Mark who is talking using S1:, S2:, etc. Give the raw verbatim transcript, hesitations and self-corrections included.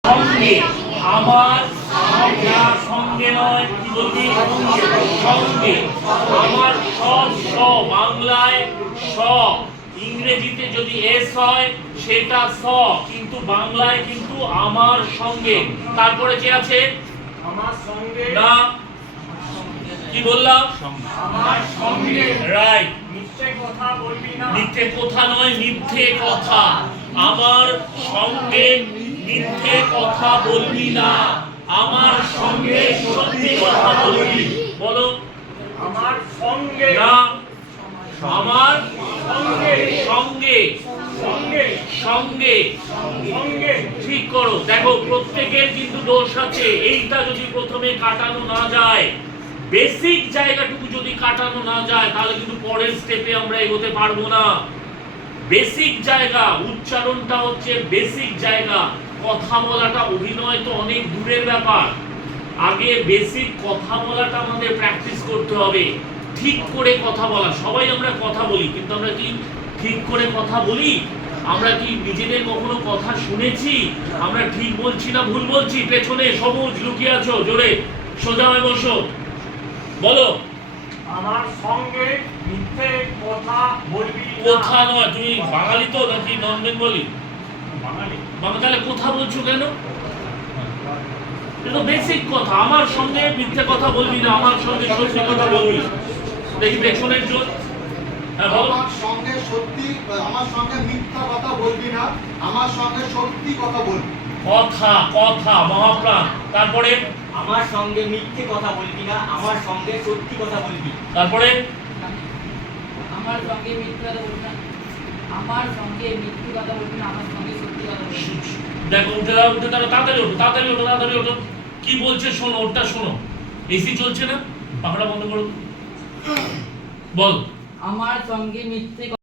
S1: সঙ্গে আমার সঙ্গে নয় কি বলবি সঙ্গে আমার সব স বাংলায় স ইংরেজিতে যদি এস হয় সেটা স কিন্তু বাংলায় কিন্তু আমার সঙ্গে তারপরে কি আছে
S2: আমার সঙ্গে
S1: না কি বললাম
S2: আমার সঙ্গে
S1: রাইট
S2: মিথ্যে কথা বলবি না
S1: মিথ্যে কথা নয় মিথ্যে কথা আমার সঙ্গে মিথ্যে কথা বলবি না আমার সঙ্গে সত্যি কথা বলবি বলো
S2: আমার সঙ্গে
S1: না আমার
S2: সঙ্গে
S1: সঙ্গে
S2: সঙ্গে
S1: সঙ্গে
S2: সঙ্গে
S1: ঠিক করো দেখো প্রত্যেকের কিন্তু দোষ আছে এইটা যদি প্রথমে কাটানো না যায় বেসিক জায়গাটুকু যদি কাটানো না যায় তাহলে কিন্তু পরের স্টেপে আমরা এগোতে পারবো না বেসিক জায়গা উচ্চারণটা হচ্ছে বেসিক জায়গা কথা বলাটা অভিনয় তো অনেক দূরের ব্যাপার আগে বেসিক কথা বলাটা আমাদের প্র্যাকটিস করতে হবে ঠিক করে কথা বলা সবাই আমরা কথা বলি কিন্তু আমরা কি ঠিক করে কথা বলি আমরা কি নিজেদের কখনো কথা শুনেছি আমরা ঠিক বলছি না ভুল বলছি পেছনে সবুজ লুকিয়ে আছো জোরে সোজা হয়ে বসো বলো
S2: আমার সঙ্গে মিথ্যে কথা বলবি না
S1: কথা নয় তুমি বাঙালি তো নাকি নন বেঙ্গলি
S2: বাঙালি
S1: বাংলা তাহলে কথা বলছো কেন এটা বেসিক কথা আমার সঙ্গে মিথ্যে কথা বলবি না আমার সঙ্গে সত্যি কথা বলবি দেখি পেছনের জোর হ্যাঁ বলো
S3: আমার সঙ্গে সত্যি আমার সঙ্গে মিথ্যা কথা বলবি না আমার সঙ্গে সত্যি কথা বলবি
S1: কথা কথা মহাপ্রাণ তারপরে
S4: আমার সঙ্গে মিথ্যে কথা বলবি না আমার সঙ্গে সত্যি কথা বলবি
S1: তারপরে
S5: আমার সঙ্গে মিথ্যে কথা বলবি না আমার সঙ্গে মিথ্যে কথা বলবি না আমার সঙ্গে সত্যি কথা বলবি
S1: দেখো উঠে দাও উঠে দাও তাড়াতাড়ি ওঠো তাড়াতাড়ি ওঠো তাড়াতাড়ি ওঠো কি বলছে শোনো ওটা শোনো এসি চলছে না পাখড়া বন্ধ করো বল
S5: আমার সঙ্গে মিথ্যে